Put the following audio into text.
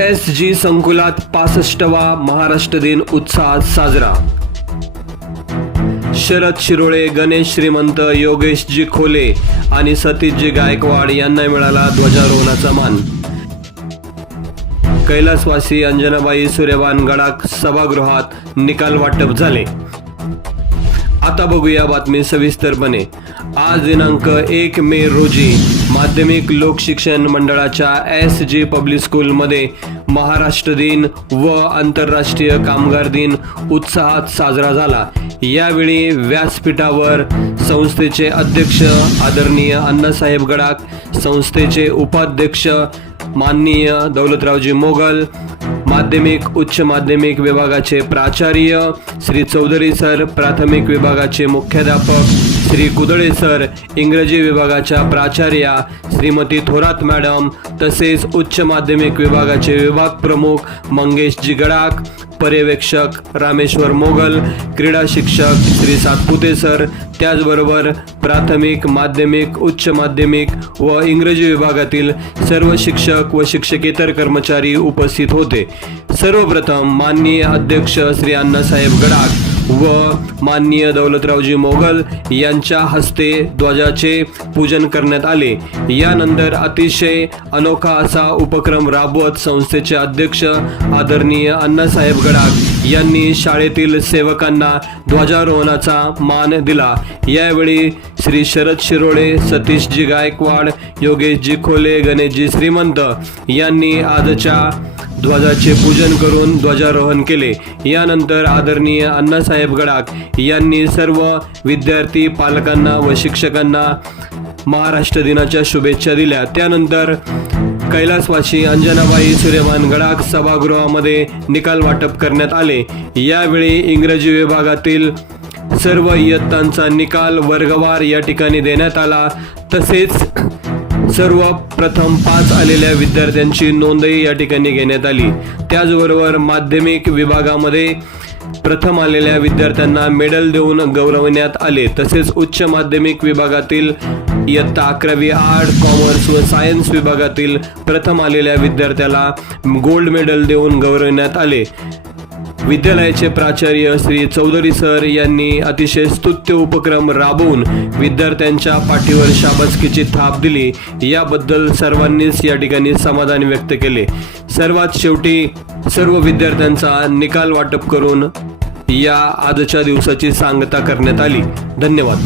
S G संकुलात पासष्टवा महाराष्ट्र दिन उत्साहात साजरा. शरद शिरोळे गणेश श्रीमंत योगेशजी खोले आणि सतीशजी गायकवाड यांना मिळाला ध्वजारोहणाचा मान. कैलासवासी अंजनाबाई सूर्यवान गडाख सभागृहात निकाल वाटप झाले. आता बघूया बातमी सविस्तरपणे. आज दिनांक एक मे रोजी माध्यमिक लोकशिक्षण मंडळाच्या एस जी पब्लिक स्कूलमध्ये महाराष्ट्र दिन व आंतरराष्ट्रीय कामगार दिन उत्साहात साजरा झाला. यावेळी व्यासपीठावर संस्थेचे अध्यक्ष आदरणीय अण्णासाहेब गडाख संस्थेचे उपाध्यक्ष माननीय दौलतरावजी मोगल माध्यमिक उच्च माध्यमिक विभागाचे प्राचार्य श्री चौधरी सर प्राथमिक विभागाचे मुख्याध्यापक श्री कुदळे सर इंग्रजी विभागाच्या प्राचार्या श्रीमती थोरात मॅडम तसेच उच्च माध्यमिक विभागाचे विभाग प्रमुख मंगेशजी गडाख पर्यवेक्षक रामेश्वर मोगल क्रीडा शिक्षक श्री सातपुते सर त्याचबरोबर प्राथमिक माध्यमिक उच्च माध्यमिक व इंग्रजी विभागातील सर्व शिक्षक व शिक्षकेतर कर्मचारी उपस्थित होते. सर्वप्रथम माननीय अध्यक्ष श्री अण्णासाहेब गडाख व माननीय दौलतरावजी मोगल यांच्या हस्ते ध्वजाचे पूजन करण्यात आले. यानंतर अतिशय अनोखा असा उपक्रम राबवत संस्थेचे अध्यक्ष आदरणीय अण्णासाहेब गडाख यांनी शाळेतील सेवकांना ध्वजारोहणाचा मान दिला. यावेळी श्री शरद शिरोळे सतीशजी गायकवाड योगेशजी खोले गणेशजी श्रीमंत यांनी आजच्या ध्वजाचे पूजन करून ध्वजारोहण केले. यानंतर आदरणीय अण्णासाहेब गडाख यांनी सर्व विद्यार्थी पालकांना व शिक्षकांना महाराष्ट्र दिनाच्या शुभेच्छा दिल्या. त्यानंतर कैलासवासी अंजनाबाई सूर्यमान गडाख सभागृहामध्ये निकाल वाटप करण्यात आले. यावेळी इंग्रजी विभागातील सर्व इयत्तांचा निकाल वर्गवार या ठिकाणी देण्यात आला. तसेच सर्व प्रथम पाच आलेल्या विद्यार्थ्यांची नोंदही या ठिकाणी घेण्यात आली. त्याचबरोबर माध्यमिक विभागामध्ये प्रथम आलेल्या विद्यार्थ्यांना मेडल देऊन गौरवण्यात आले. तसेच उच्च माध्यमिक विभागातील इयत्ता अकरावी आर्ट कॉमर्स व सायन्स विभागातील प्रथम आलेल्या विद्यार्थ्याला गोल्ड मेडल देऊन गौरवण्यात आले. विद्यालयाचे प्राचार्य श्री चौधरी सर यांनी अतिशय स्तुत्य उपक्रम राबवून विद्यार्थ्यांच्या पाठीवर शाबासकीची थाप दिली. याबद्दल सर्वांनीच या ठिकाणी समाधान व्यक्त केले. सर्वात शेवटी सर्व विद्यार्थ्यांचा निकाल वाटप करून या आजच्या दिवसाची सांगता करण्यात आली. धन्यवाद.